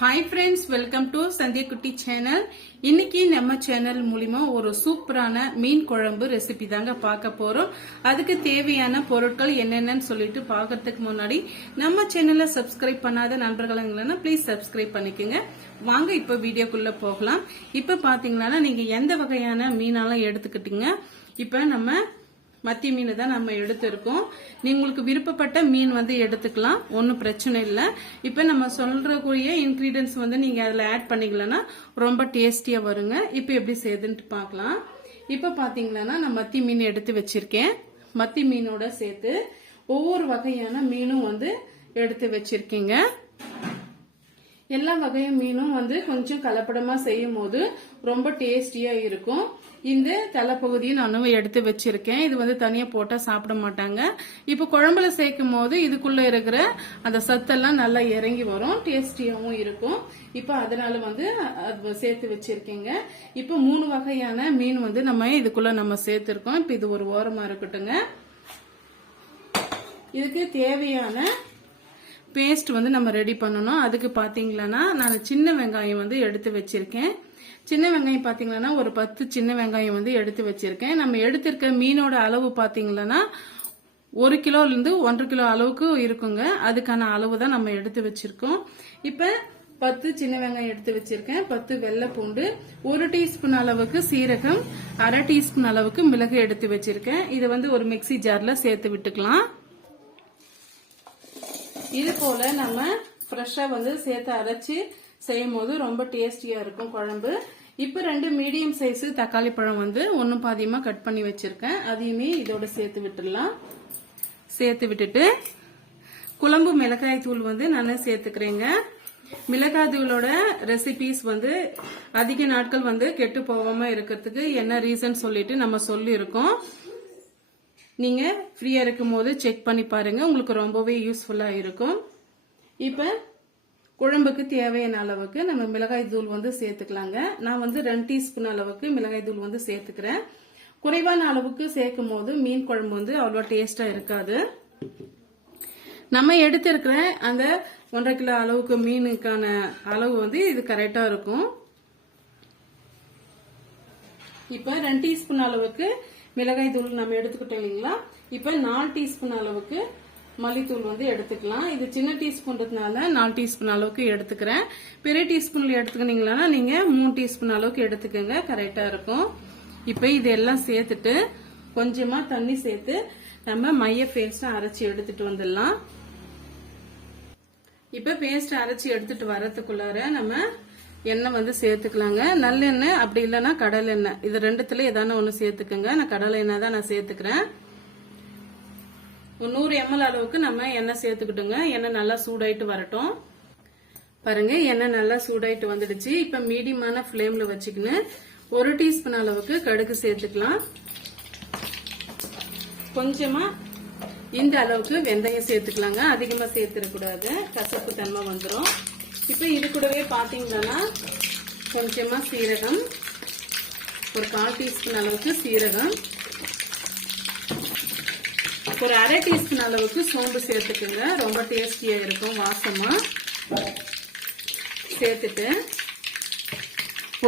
Hi friends welcome to Sandhya Kutty channel இன்னைக்கு நம்ம channel மூலிமா ஒரு சூப்பரான மீன் குழம்பு ரெசிபி தாங்க பார்க்க போறோம். அதுக்கு தேவையான பொருட்கள் என்னென்னு சொல்லிட்டு பார்க்கறதுக்கு முன்னாடி நம்ம சேனலை சப்ஸ்கிரைப் பண்ணாத நண்பர்கள்னா ப்ளீஸ் சப்ஸ்கிரைப் பண்ணிக்கோங்க. வாங்க இப்போ வீடியோக்குள்ள போகலாம். இப்போ பாத்தீங்கன்னா நீங்க எந்த வகையான மீனாலும் எடுத்துக்கிட்டீங்க? இப்போ நம்ம மத்தி மீன் தான் நம்ம எடுத்திருக்கோம். நீ உங்களுக்கு விருப்பப்பட்ட மீன் வந்து எடுத்துக்கலாம். ஒன்றும் பிரச்சனை இல்லை. இப்போ நம்ம சொல்றக்கூடிய இன்க்ரீடியன்ஸ் வந்து நீங்கள் அதில் ஆட் பண்ணிக்கலன்னா ரொம்ப டேஸ்டியாக வருங்க. இப்போ எப்படி செய்யுதுன்ட்டு பார்க்கலாம். இப்போ பார்த்தீங்கன்னா நான் மத்தி மீன் எடுத்து வச்சிருக்கேன். மத்தி மீனோட சேர்த்து ஒவ்வொரு வகையான மீனும் வந்து எடுத்து வச்சிருக்கீங்க. எல்லா வகையும் மீனும் வந்து கொஞ்சம் கலப்படமா செய்யும் போது ரொம்ப டேஸ்டியா இருக்கும். இந்த தலைப்பகுதியை நானும் எடுத்து வச்சிருக்கேன். இது வந்து தனியா போட்டா சாப்பிட மாட்டாங்க. இப்போ குழம்புல சேர்க்கும் போது இதுக்குள்ள இருக்கிற அந்த சத்தெல்லாம் நல்லா இறங்கி வரும். டேஸ்டியாவும் இருக்கும். இப்போ அதனால வந்து சேர்த்து வச்சிருக்கீங்க. இப்போ மூணு வகையான மீன் வந்து நம்ம இதுக்குள்ள நம்ம சேர்த்திருக்கோம். இப்போ இது ஒரு ஓரமா இருக்கட்டுங்க இதுக்கு தேவையான பேஸ்ட் வந்து நம்ம ரெடி பண்ணணும். அதுக்கு பார்த்தீங்களன்னா நான் சின்ன வெங்காயம் வந்து எடுத்து வச்சிருக்கேன். சின்ன வெங்காயம் பார்த்தீங்கன்னா ஒரு பத்து சின்ன வெங்காயம் வந்து எடுத்து வச்சிருக்கேன். நம்ம எடுத்திருக்க மீனோட அளவு பார்த்தீங்களன்னா ஒரு கிலோலேருந்து ஒன்றரை கிலோ அளவுக்கு இருக்குங்க. அதுக்கான அளவு தான் நம்ம எடுத்து வச்சிருக்கோம். இப்போ பத்து சின்ன வெங்காயம் எடுத்து வச்சிருக்கேன். பத்து வெள்ளை பூண்டு ஒரு டீஸ்பூன் அளவுக்கு சீரகம் அரை டீஸ்பூன் அளவுக்கு மிளகு எடுத்து வச்சிருக்கேன். இதை வந்து ஒரு மிக்சி ஜாரில் சேர்த்து விட்டுக்கலாம். இது போல நம்ம ஃப்ரெஷ்ஷா வந்து சேர்த்து அரைச்சு செய்யும் போது ரொம்ப டேஸ்டியா இருக்கும் குழம்பு. இப்போ ரெண்டு மீடியம் சைஸ் தக்காளி பழம் வந்து ஒன்றும் பாதியமா கட் பண்ணி வச்சிருக்கேன். அதையுமே இதோட சேர்த்து விட்டுடலாம். சேர்த்து விட்டுட்டு குழம்பு மிளகாய் தூள் வந்து நான் சேர்த்துக்கிறேங்க. மிளகாய் தூளோட ரெசிபிஸ் வந்து அதிக நாட்கள் வந்து கெட்டு போகாம இருக்கிறதுக்கு என்ன ரீசன் சொல்லிட்டு நம்ம சொல்லியிருக்கோம். நீங்கள் ஃப்ரீயாக இருக்கும் போது செக் பண்ணி பாருங்கள் உங்களுக்கு ரொம்பவே யூஸ்ஃபுல்லாக இருக்கும். இப்போ குழம்புக்கு தேவையான அளவுக்கு நம்ம மிளகாய் தூள் வந்து சேர்த்துக்கலாங்க. நான் வந்து ரெண்டு டீஸ்பூன் அளவுக்கு மிளகாய் தூள் வந்து சேர்த்துக்கிறேன். குறைவான அளவுக்கு சேர்க்கும் போது மீன் குழம்பு வந்து அவ்வளோ டேஸ்ட்டாக இருக்காது. நம்ம எடுத்திருக்கிற அந்த ஒன்றரை கிலோ அளவுக்கு மீனுக்கான அளவு வந்து இது கரெக்டாக இருக்கும். இப்போ ரெண்டு டீஸ்பூன் அளவுக்கு மிளகாய் தூள் நம்ம எடுத்துக்கிட்டோம் இல்லைங்களா? இப்ப நாலு டீஸ்பூன் அளவுக்கு மல்லித்தூள் வந்து எடுத்துக்கலாம். இது சின்ன டீஸ்பூன்றதுனால நாலு டீஸ்பூன் அளவுக்கு எடுத்துக்கிறேன். பெரிய டீஸ்பூன்ல எடுத்துக்கினீங்களா நீங்க மூணு டீஸ்பூன் அளவுக்கு எடுத்துக்கோங்க. கரெக்டா இருக்கும். இப்ப இதெல்லாம் சேர்த்துட்டு கொஞ்சமா தண்ணி சேர்த்து நம்ம மைய பேஸ்டா அரைச்சி எடுத்துட்டு வந்துடலாம். இப்ப பேஸ்ட் அரைச்சி எடுத்துட்டு வரதுக்குள்ளார நம்ம எண்ணெய் வந்து சேர்த்துக்கலாங்க. நல்லெண்ணெய் அப்படி இல்லைன்னா கடலை எண்ணெய். இது ரெண்டுத்துல ஏதான ஒன்று சேர்த்துக்கோங்க. நான் கடலை எண்ணெய் தான் நான் சேர்த்துக்கிறேன். ஒரு நூறு எம்எல் அளவுக்கு நம்ம எண்ணெய் சேர்த்துக்கிட்டோங்க. எண்ணெய் நல்லா சூடாயிட்டு வரட்டும். பாருங்க எண்ணெய் நல்லா சூடாயிட்டு வந்துடுச்சு. இப்ப மீடியமான ஃப்ளேம்ல வச்சுக்கின்னு ஒரு டீஸ்பூன் அளவுக்கு கடுகு சேர்த்துக்கலாம். கொஞ்சமா இந்த அளவுக்கு வெந்தயம் சேர்த்துக்கலாங்க. அதிகமா சேர்த்துடக்கூடாது. கசப்பு தன்மை வந்துடும் இப்போ இது கூடவே பார்த்தீங்கன்னா கொஞ்சமாக சீரகம். ஒரு கால் டீஸ்பூன் அளவுக்கு சீரகம். ஒரு அரை டீஸ்பூன் அளவுக்கு சோம்பு சேர்த்துக்குங்க. ரொம்ப டேஸ்டியாக இருக்கும் வாசமாக சேர்த்துட்டு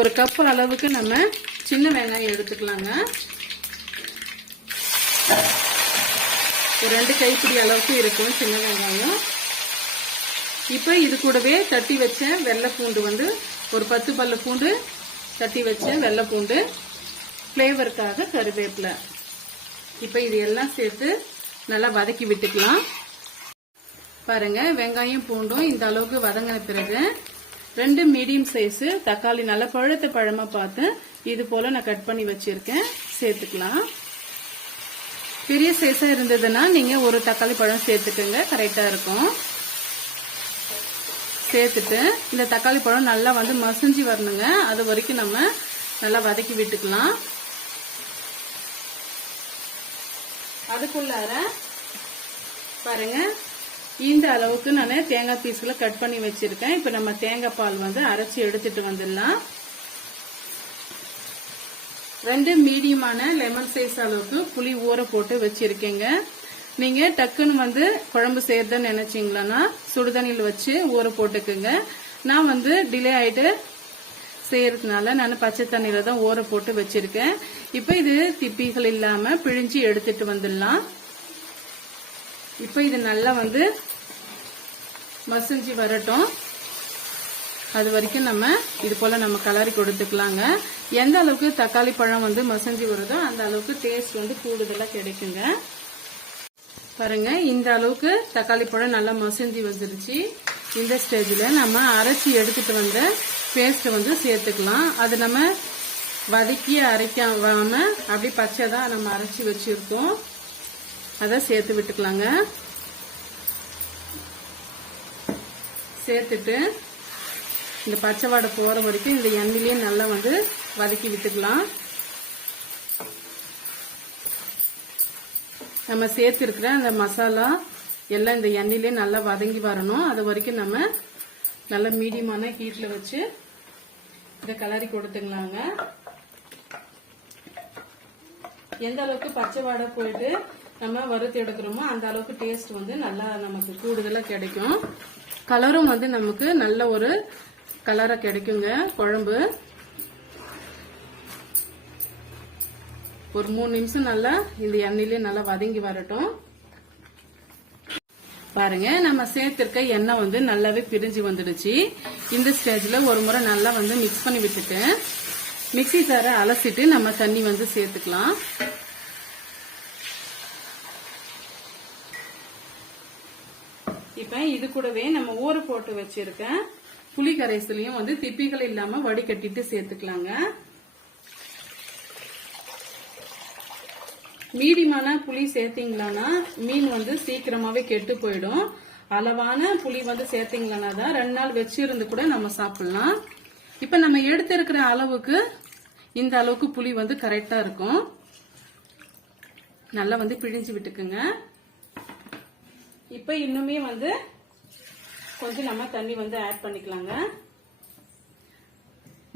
ஒரு கப் அளவுக்கு நம்ம சின்ன வெங்காயம் எடுத்துக்கலாங்க. ஒரு ரெண்டு கைப்பிடி அளவுக்கு இருக்கும் சின்ன வெங்காயம். இப்போ இது கூடவே தட்டி வச்ச வெள்ளை பூண்டு வந்து ஒரு பத்து பல்லு பூண்டு தட்டி வச்ச வெள்ளை பூண்டு ஃப்ளேவருக்காக கருவேப்பிலை. இப்போ இது எல்லாம் சேர்த்து நல்லா வதக்கி விட்டுக்கலாம். பாருங்க வெங்காயம் பூண்டும் இந்த அளவுக்கு வதங்கின பிறகு ரெண்டு மீடியம் சைஸு தக்காளி நல்லா பழுத்த பழமாக பார்த்து இது போல் நான் கட் பண்ணி வச்சிருக்கேன். சேர்த்துக்கலாம். பெரிய சைஸாக இருந்ததுன்னா நீங்கள் ஒரு தக்காளி பழம் சேர்த்துக்கோங்க. கரெக்டாக இருக்கும். சேர்த்துட்டு இந்த தக்காளி பழம் நல்லா வந்து மசிஞ்சு வரணுங்க. அது வரைக்கும் நம்ம நல்லா வதக்கி விட்டுக்கலாம். அதுக்குள்ளார பாருங்க. இந்த அளவுக்கு நான் தேங்காய் பீஸ்களை கட் பண்ணி வச்சிருக்கேன். இப்போ நம்ம தேங்காய் பால் வந்து அரைச்சி எடுத்துட்டு வந்துடலாம். ரெண்டு மீடியமான லெமன் சைஸ் அளவுக்கு புளி ஊற போட்டு வச்சிருக்கேங்க. நீங்க டக்குன்னு வந்து குழம்பு செய்யறதுன்னு நினைச்சீங்களன்னா சுடுதண்ணியில் வச்சு ஊற போட்டுக்குங்க. நான் வந்து டிலே ஆயிட்டு செய்யறதுனால நான் பச்சை தண்ணியில தான் ஊற போட்டு வச்சிருக்கேன். இப்போ இது திப்பிகள் இல்லாம பிழிஞ்சு எடுத்துட்டு வந்துடலாம். இப்போ இது நல்லா வந்து மசிஞ்சு வரட்டும். அது வரைக்கும் நம்ம இது போல நம்ம கலரி கொடுத்துக்கலாங்க. எந்த அளவுக்கு தக்காளி பழம் வந்து மசிஞ்சு வருதோ அந்த அளவுக்கு டேஸ்ட் வந்து கூடுதலா கிடைக்குங்க. பாருங்க இந்த அளவுக்கு தக்காளி பழம் நல்லா மசிஞ்சு வந்துருச்சு. இந்த ஸ்டேஜில் நம்ம அரைச்சி எடுத்துட்டு வந்த பேஸ்ட்டை வந்து சேர்த்துக்கலாம். அது நம்ம வதக்கி அரைக்காம அப்படி பச்சை தான் நம்ம அரைச்சி வச்சுருக்கோம். அதை சேர்த்து விட்டுக்கலாங்க. சேர்த்துட்டு இந்த பச்சை வாடை போகிற வரைக்கும் இந்த எண்ணெயிலேயே நல்லா வந்து வதக்கி விட்டுக்கலாம். நம்ம சேர்த்துருக்கிற அந்த மசாலா எல்லாம் இந்த எண்ணெயிலே நல்லா வதங்கி வரணும். அது வரைக்கும் நம்ம நல்ல மீடியமான ஹீட்டில் வச்சு இதை கலரி கொடுத்துங்களாங்க எந்த அளவுக்கு பச்சை வாடை போயிட்டு நம்ம வறுத்து எடுக்கிறோமோ அந்த அளவுக்கு டேஸ்ட் வந்து நல்லா நமக்கு கூடுதலாக கிடைக்கும். கலரும் வந்து நமக்கு நல்ல ஒரு கலராக கிடைக்குங்க. குழம்பு. ஒரு மூணு நிமிஷம் நல்லா இந்த எண்ணெயிலே நல்லா வதங்கி வரட்டும். பாருங்க நம்ம சேர்த்திருக்க எண்ணெய் வந்து நல்லாவே பிரிஞ்சு வந்துடுச்சு. இந்த ஸ்டேஜ்ல ஒரு முறை நல்லா வந்து மிக்ஸ் பண்ணி விட்டுட்டு மிக்ஸி சாரை அலசிட்டு நம்ம தண்ணி வந்து சேர்த்துக்கலாம். இப்ப இது கூடவே நம்ம ஊற போட்டு வச்சிருக்க புளி கரைசலையும் வந்து திப்பிகள் இல்லாம வடிகட்டிட்டு சேர்த்துக்கலாங்க. மீடியமான புளி சேர்த்தீங்களானா மீன் வந்து சீக்கிரமாவே கெட்டு போயிடும். அளவான புளி வந்து சேர்த்தீங்களானா தான் ரெண்டு நாள் வச்சிருந்து கூட நம்ம சாப்பிடலாம். இப்ப நம்ம எடுத்திருக்கிற அளவுக்கு இந்த அளவுக்கு புளி வந்து கரெக்டா இருக்கும். நல்லா வந்து பிழிஞ்சு விட்டுக்குங்க. இப்ப இன்னுமே வந்து கொஞ்சம் நம்ம தண்ணி வந்து ஆட் பண்ணிக்கலாங்க.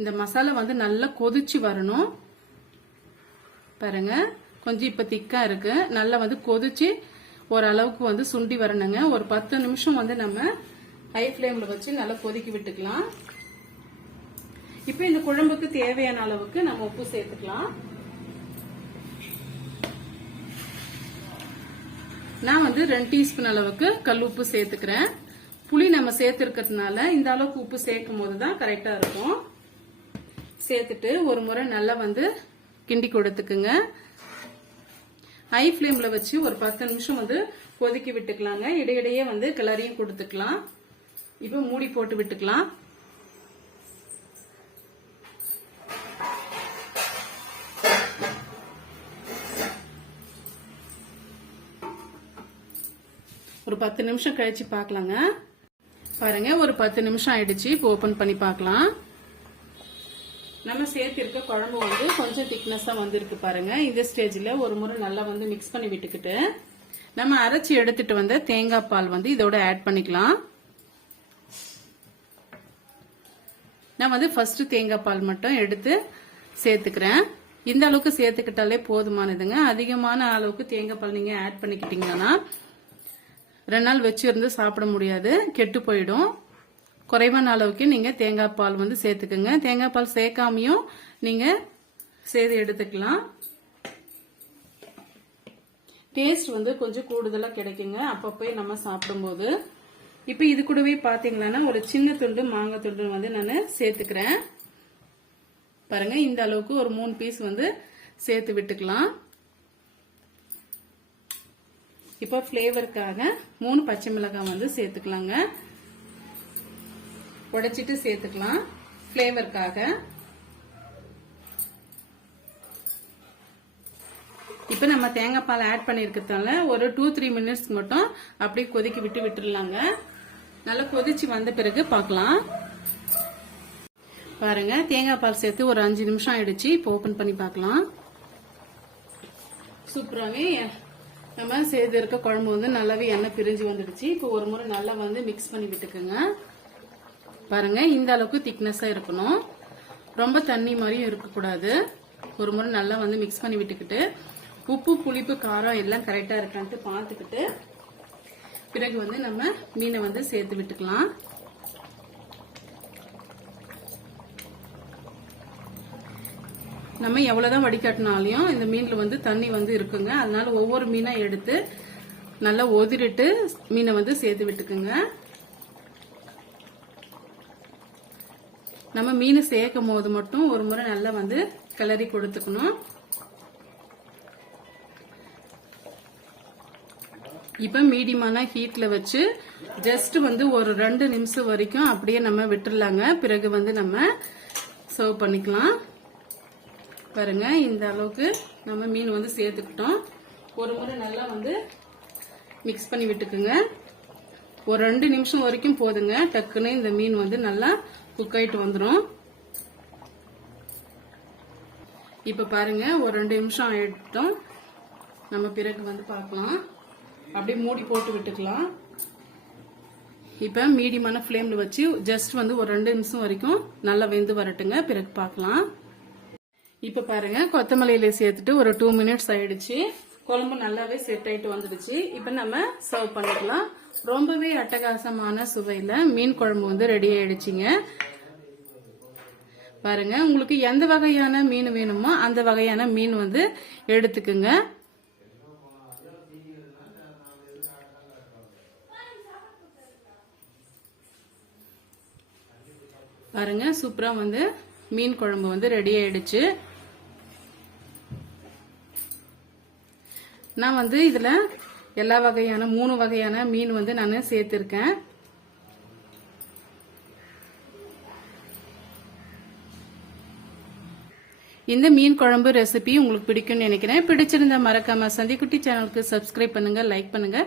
இந்த மசாலா வந்து நல்லா கொதிச்சு வரணும். பாருங்க. கொஞ்சம் இப்ப திக்கா இருக்கு. நல்லா வந்து கொதிச்சு ஓரளவுக்கு வந்து சுண்டி வரணுங்க. ஒரு பத்து நிமிஷம் வந்து நம்ம ஹை ஃப்ளேமில் வச்சு நல்லா கொதிக்க விட்டுக்கலாம். இப்ப இந்த குழம்புக்கு தேவையான அளவுக்கு நம்ம உப்பு சேர்த்துக்கலாம். நான் வந்து ரெண்டு டீஸ்பூன் அளவுக்கு கல் உப்பு சேர்த்துக்கிறேன். புளி நம்ம சேர்த்துருக்கிறதுனால இந்த அளவுக்கு உப்பு சேர்க்கும் போது தான் கரெக்டாக இருக்கும். சேர்த்துட்டு ஒரு முறை நல்லா வந்து கிண்டி கொடுத்துக்குங்க. ஹை ஃப்ளேம்ல வச்சு ஒரு பத்து நிமிஷம் வந்து கொதிக்க விட்டுக்கலாங்க. இடையிடையே வந்து கிளறியும் கொடுத்துக்கலாம். இப்போ மூடி போட்டு விட்டுக்கலாம். ஒரு பத்து நிமிஷம் கழிச்சு பார்க்கலாங்க. பாருங்க ஒரு பத்து நிமிஷம் ஆயிடுச்சு. இப்போ ஓபன் பண்ணி பார்க்கலாம். நம்ம சேர்த்திருக்க குழம்பு வந்து கொஞ்சம் திக்னஸாக வந்திருக்கு பாருங்க. இந்த ஸ்டேஜில் ஒரு முறை நல்லா வந்து மிக்ஸ் பண்ணி விட்டுக்கிட்டு நம்ம அரைச்சி எடுத்துட்டு வந்த தேங்காய் பால் வந்து இதோட ஆட் பண்ணிக்கலாம். நான் வந்து ஃபர்ஸ்ட் தேங்காய் பால் மட்டும் எடுத்து சேர்த்துக்கிறேன். இந்த அளவுக்கு சேர்த்துக்கிட்டாலே போதுமானதுங்க. அதிகமான அளவுக்கு தேங்காய் பால் நீங்கள் ஆட் பண்ணிக்கிட்டீங்கன்னா ரெண்டு நாள் வச்சிருந்து சாப்பிட முடியாது. கெட்டு போயிடும். குறைவான அளவுக்கு நீங்க தேங்காய் பால் வந்து சேர்த்துக்குங்க. தேங்காய் பால் சேர்க்காமையும் நீங்க சேர்த்து எடுத்துக்கலாம். டேஸ்ட் வந்து கொஞ்சம் கூடுதலா கிடைக்குங்க. அப்பப்போ நம்ம சாப்பிடும்போது. இப்போ இது கூடவே பாத்தீங்கன்னா ஒரு சின்ன துண்டு மாங்காய் துண்டு வந்து நான் சேர்த்துக்கிறேன். பாருங்க இந்த அளவுக்கு ஒரு மூணு பீஸ் வந்து சேர்த்து விட்டுக்கலாம். இப்போ ஃப்ளேவருக்காக மூணு பச்சை மிளகாய் வந்து சேர்த்துக்கலாங்க. உடைச்சிட்டு சேர்த்துக்கலாம். ஃப்ளேவருக்காக இப்போ நம்ம தேங்காய் பால் ஆட் பண்ணியிருக்கிறதால ஒரு டூ த்ரீ மினிட்ஸ் மட்டும் அப்படியே கொதிக்க விட்டு விட்டுடலாங்க நல்லா கொதிச்சு வந்த பிறகு பார்க்கலாம். பாருங்க தேங்காய் பால் சேர்த்து ஒரு அஞ்சு நிமிஷம் ஆயிடுச்சு. இப்போ ஓபன் பண்ணி பார்க்கலாம். சூப்பராகவே நம்ம சேர்த்து இருக்க குழம்பு வந்து நல்லாவே எண்ணெய் பிரிஞ்சு வந்துடுச்சு. இப்போ ஒரு முறை நல்லா வந்து மிக்ஸ் பண்ணி விட்டுக்கோங்க. பாருங்க இந்த அளவுக்கு திக்னஸா இருக்கணும். ரொம்ப தண்ணி மாதிரியும் இருக்கக்கூடாது. ஒரு முறை நல்லா வந்து மிக்ஸ் பண்ணி விட்டுக்கிட்டு உப்பு புளிப்பு காரம் எல்லாம் கரெக்டா இருக்கான்ட்டு பார்த்துக்கிட்டு பிறகு வந்து நம்ம மீனை வந்து சேர்த்து விட்டுக்கலாம். நம்ம எவ்வளவுதான் வடிகட்டினாலையும் இந்த மீன்ல வந்து தண்ணி வந்து இருக்குங்க. அதனால ஒவ்வொரு மீனா எடுத்து நல்லா ஒதிரிட்டு மீனை வந்து சேர்த்து விட்டுக்குங்க. நம்ம மீன் சேர்க்கும் போது மட்டும் ஒரு முறை நல்லா வந்து கிளறி கொடுத்துக்கணும். இப்ப மீடியமான ஹீட்ல வச்சு ஜஸ்ட் வந்து ஒரு ரெண்டு நிமிஷம் வரைக்கும் அப்படியே நம்ம விட்டுடலாங்க பிறகு வந்து நம்ம சர்வ் பண்ணிக்கலாம். பாருங்க இந்த அளவுக்கு நம்ம மீன் வந்து சேர்த்துக்கிட்டோம். ஒரு முறை நல்லா வந்து மிக்ஸ் பண்ணி விட்டுக்குங்க. ஒரு ரெண்டு நிமிஷம் வரைக்கும் போதுங்க. டக்குன்னு இந்த மீன் வந்து நல்லா குக் ஆயிட்டு வந்துடும் இப்ப பாருங்க ஒரு ரெண்டு நிமிஷம் ஆகிட்டோம் நம்ம பிறகு வந்து பார்க்கலாம். அப்படியே மூடி போட்டு விட்டுக்கலாம். இப்ப மீடியமான ஃப்ளேமில் வச்சு ஜஸ்ட் வந்து ஒரு ரெண்டு நிமிஷம் வரைக்கும் நல்லா வெந்து வரட்டுங்க. பிறகு பார்க்கலாம். இப்ப பாருங்க கொத்தமல்லியில சேர்த்துட்டு ஒரு டூ மினிட்ஸ் ஆயிடுச்சு. குழம்பு நல்லாவே செட் ஆயிட்டு வந்துடுச்சு. இப்ப நம்ம சர்வ் பண்ணிக்கலாம். ரொம்பவே அட்டகாசமான சுவையில மீன் குழம்பு வந்து ரெடி ஆயிடுச்சுங்க. பாருங்க உங்களுக்கு எந்த வகையான மீன் வேணுமோ அந்த வகையான மீன் வந்து எடுத்துக்குங்க. பாருங்க சூப்பரா வந்து மீன் குழம்பு வந்து ரெடி ஆயிடுச்சு. நான் வந்து இதுல எல்லா வகையான மூணு வகையான மீன் வந்து நான் சேர்த்திருக்கேன். இந்த மீன் குழம்பு ரெசிபி உங்களுக்கு பிடிக்கும்னு நினைக்கிறேன். பிடிச்சிருந்தா மறக்காம சந்திக்குட்டி சேனலுக்கு சப்ஸ்கிரைப் பண்ணுங்க லைக் பண்ணுங்க.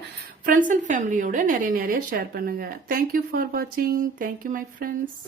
ஃப்ரெண்ட்ஸ் அண்ட் ஃபேமிலியோட நிறைய நிறைய ஷேர் பண்ணுங்க. தேங்க்யூ ஃபார் வாட்சிங் தேங்க்யூ மை ஃப்ரெண்ட்ஸ்